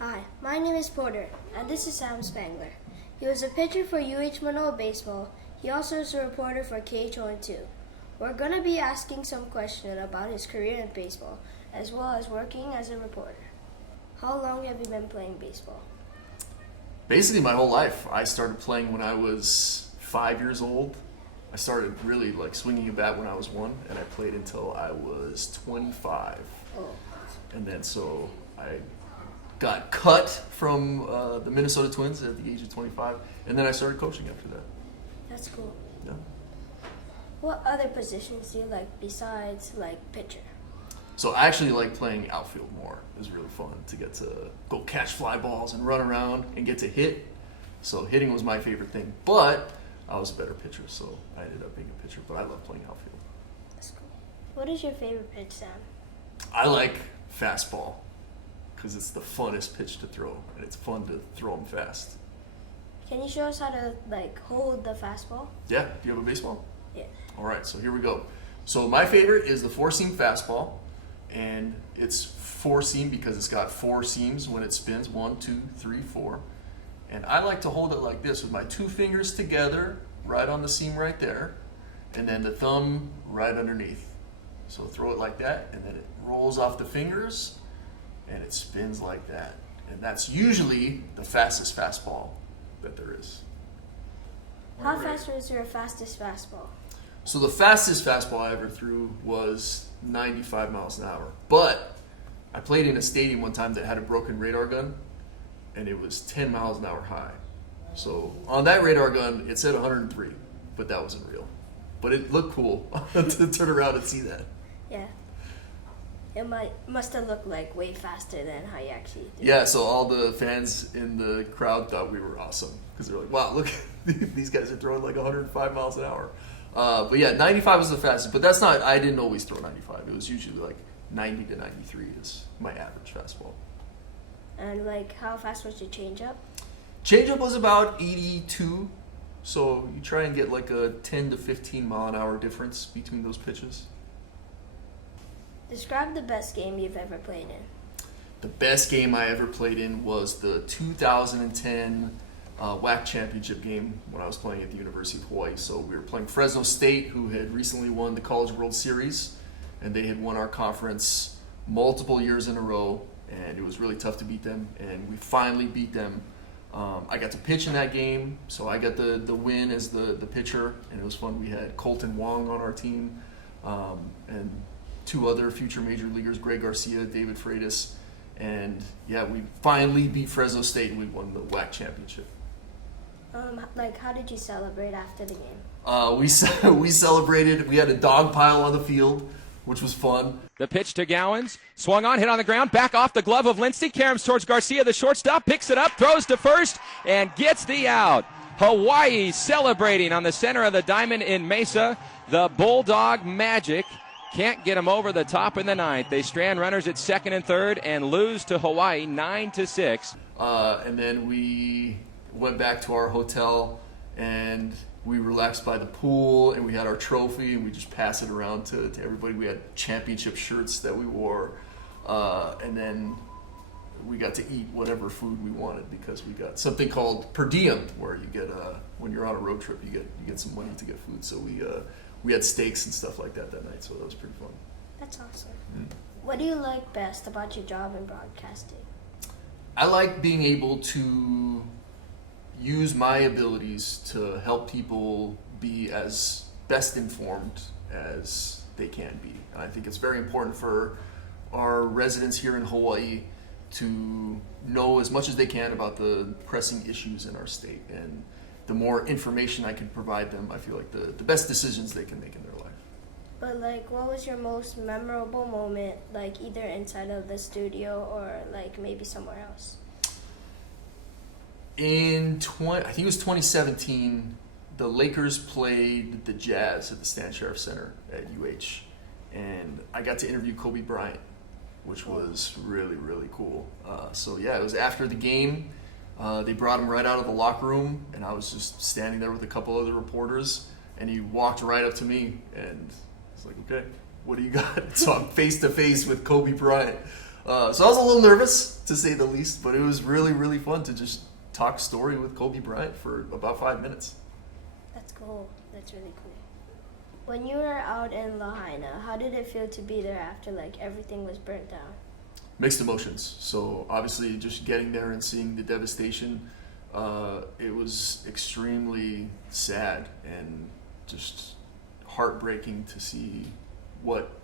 Hi, my name is Porter, and this is Sam Spangler. He was a pitcher for UH Manoa Baseball. He also is a reporter for KHON too. We're going to be asking some questions about his career in baseball, as well as working as a reporter. How long have you been playing baseball? Basically my whole life. I started playing when I was 5 years old. I started really swinging a bat when I was 1, and I played until I was 25. Oh. And then so I got cut from the Minnesota Twins at the age of 25, and then I started coaching after that. That's cool. Yeah. What other positions do you like besides pitcher? So I actually like playing outfield more. It was really fun to get to go catch fly balls and run around and get to hit. So hitting was my favorite thing, but I was a better pitcher, so I ended up being a pitcher, but I love playing outfield. That's cool. What is your favorite pitch, Sam? I like fastball because it's the funnest pitch to throw, and it's fun to throw them fast. Can you show us how to hold the fastball? Yeah, do you have a baseball? Yeah. All right, so here we go. So my favorite is the 4-seam fastball, and it's 4-seam because it's got 4 seams when it spins, 1, 2, 3, 4. And I like to hold it like this with my 2 fingers together, right on the seam right there, and then the thumb right underneath. So throw it like that, and then it rolls off the fingers, and it spins like that. And that's usually the fastest fastball that there is. How fast was your fastest fastball? So the fastest fastball I ever threw was 95 miles an hour. But I played in a stadium one time that had a broken radar gun, and it was 10 miles an hour high. So on that radar gun, it said 103, but that wasn't real. But it looked cool to turn around and see that. Yeah. It must have looked way faster than how you actually did. Yeah, so all the fans in the crowd thought we were awesome because they were like, wow, look, these guys are throwing 105 miles an hour. But yeah, 95 was the fastest, but I didn't always throw 95. It was usually 90 to 93 is my average fastball. And how fast was your changeup? Changeup was about 82, so you try and get a 10 to 15 mile an hour difference between those pitches. Describe the best game you've ever played in. The best game I ever played in was the 2010 WAC championship game when I was playing at the University of Hawaii. So we were playing Fresno State, who had recently won the College World Series, and they had won our conference multiple years in a row, and it was really tough to beat them, and we finally beat them. I got to pitch in that game, so I got the win as the pitcher, and it was fun. We had Colton Wong on our team, and 2 other future major leaguers, Greg Garcia, David Freitas, and yeah, we finally beat Fresno State, and we won the WAC championship. How did you celebrate after the game? We celebrated. We had a dog pile on the field, which was fun. The pitch to Gowans, swung on, hit on the ground, back off the glove of Lindsey, caroms towards Garcia, the shortstop, picks it up, throws to first, and gets the out. Hawaii celebrating on the center of the diamond in Mesa. The Bulldog Magic can't get them over the top in the 9th. They strand runners at 2nd and 3rd and lose to Hawaii 9-6. And then we went back to our hotel and we relaxed by the pool, and we had our trophy, and we just passed it around to everybody. We had championship shirts that we wore, and then we got to eat whatever food we wanted because we got something called per diem, where you get when you're on a road trip, you get some money to get food. So we had steaks and stuff like that night, so that was pretty fun. That's awesome. What do you like best about your job in broadcasting? I like being able to use my abilities to help people be as best informed as they can be. And I think it's very important for our residents here in Hawaii to know as much as they can about the pressing issues in our state. And the more information I can provide them, I feel like the best decisions they can make in their life. But what was your most memorable moment, either inside of the studio or maybe somewhere else? I think it was 2017, the Lakers played the Jazz at the Stan Sheriff Center at UH, and I got to interview Kobe Bryant, which was really, really cool. So yeah, it was after the game. They brought him right out of the locker room, and I was just standing there with a couple other reporters, and he walked right up to me, and I was like, okay, what do you got? So I'm face to face with Kobe Bryant. So I was a little nervous, to say the least, but it was really, really fun to just talk story with Kobe Bryant for about 5 minutes. That's cool. That's really cool. When you were out in Lahaina, how did it feel to be there after everything was burnt down? Mixed emotions. So obviously just getting there and seeing the devastation, it was extremely sad and just heartbreaking to see what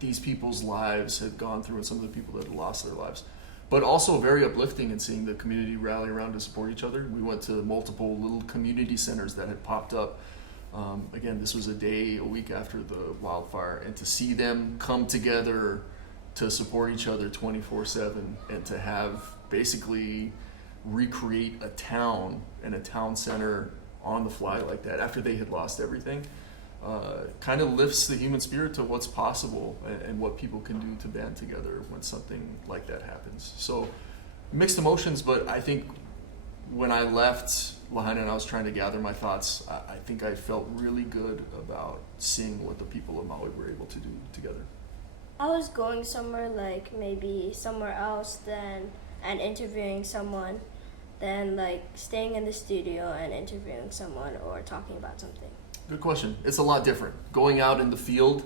these people's lives had gone through and some of the people that had lost their lives. But also very uplifting in seeing the community rally around to support each other. We went to multiple little community centers that had popped up. Again, this was a week after the wildfire, and to see them come together to support each other 24/7 and to have basically recreate a town and a town center on the fly like that after they had lost everything, kind of lifts the human spirit to what's possible and what people can do to band together when something like that happens. So mixed emotions, but I think when I left Lahaina and I was trying to gather my thoughts, I think I felt really good about seeing what the people of Maui were able to do together. I was going somewhere maybe somewhere else and interviewing someone, than staying in the studio and interviewing someone or talking about something. Good question. It's a lot different. Going out in the field,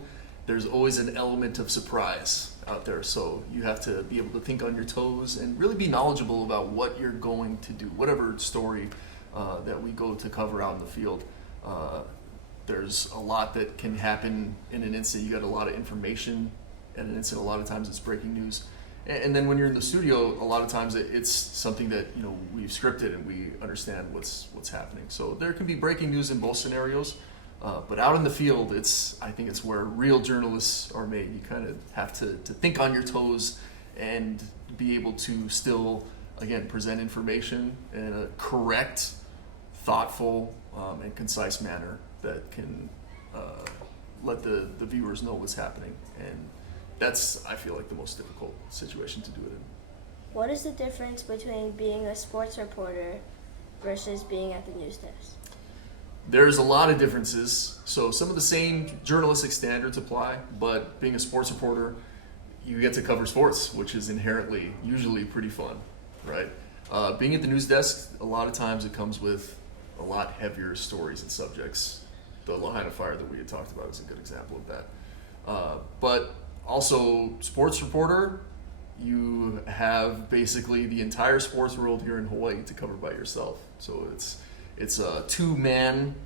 there's always an element of surprise out there. So you have to be able to think on your toes and really be knowledgeable about what you're going to do. Whatever story that we go to cover out in the field, there's a lot that can happen in an instant. You got a lot of information in an instant. A lot of times it's breaking news. And then when you're in the studio, a lot of times it's something that we've scripted and we understand what's happening. So there can be breaking news in both scenarios, but out in the field, I think it's where real journalists are made. You kind of have to think on your toes and be able to still, again, present information in a correct, thoughtful, and concise manner that can let the viewers know what's happening. And that's, I feel like, the most difficult situation to do it in. What is the difference between being a sports reporter versus being at the news desk? There's a lot of differences. So some of the same journalistic standards apply, but being a sports reporter, you get to cover sports, which is inherently usually pretty fun, right? Being at the news desk, a lot of times it comes with a lot heavier stories and subjects. The Lahaina fire that we had talked about is a good example of that. But also, sports reporter, you have basically the entire sports world here in Hawaii to cover by yourself. So it's a two-man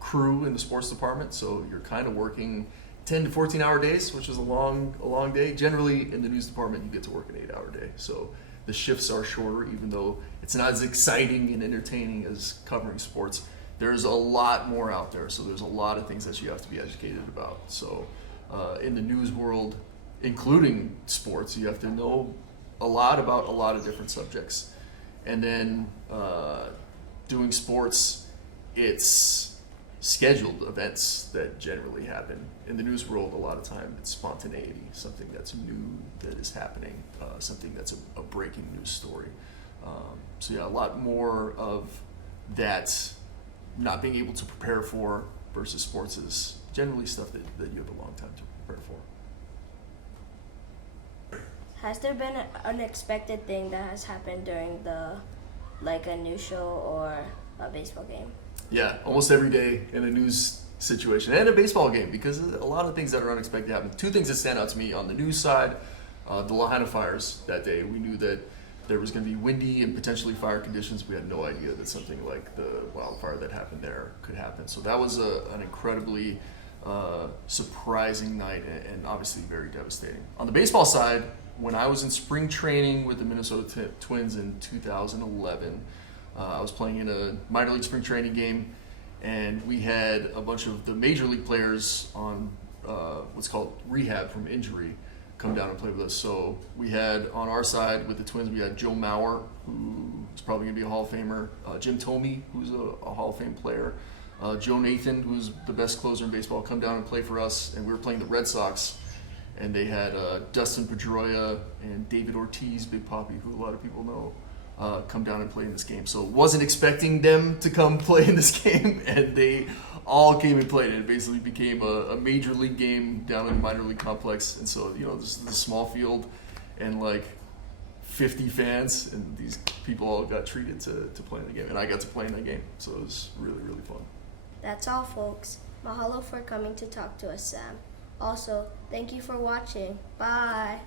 crew in the sports department. So you're kind of working 10 to 14-hour days, which is a long day. Generally, in the news department, you get to work an 8-hour day. So the shifts are shorter, even though it's not as exciting and entertaining as covering sports. There's a lot more out there. So there's a lot of things that you have to be educated about. So in the news world, including sports, you have to know a lot about a lot of different subjects. And then doing sports, it's scheduled events that generally happen. In the news world, a lot of time it's spontaneity, something that's new that is happening, something that's a breaking news story. So yeah, a lot more of that not being able to prepare for versus sports is generally stuff that you have a long time to prepare for. Has there been an unexpected thing that has happened during a news show or a baseball game? Yeah, almost every day in a news situation and a baseball game, because a lot of things that are unexpected happen. Two things that stand out to me on the news side, the Lahaina fires that day. We knew that there was going to be windy and potentially fire conditions. We had no idea that something like the wildfire that happened there could happen. So that was an incredibly surprising night and obviously very devastating. On the baseball side, when I was in spring training with the Minnesota Twins in 2011, I was playing in a minor league spring training game, and we had a bunch of the major league players on what's called rehab from injury come down and play with us. So we had on our side with the Twins, we had Joe Mauer, who is probably going to be a Hall of Famer, Jim Thome, who's a Hall of Fame player, Joe Nathan, who's the best closer in baseball, come down and play for us. And we were playing the Red Sox, and they had Dustin Pedroia and David Ortiz, Big Poppy, who a lot of people know, come down and play in this game. So wasn't expecting them to come play in this game, and they all came and played. And it basically became a major league game down in the minor league complex. And so, this is a small field, and like 50 fans, and these people all got treated to play in the game, and I got to play in that game, so it was really, really fun. That's all, folks. Mahalo for coming to talk to us, Sam. Also, thank you for watching. Bye.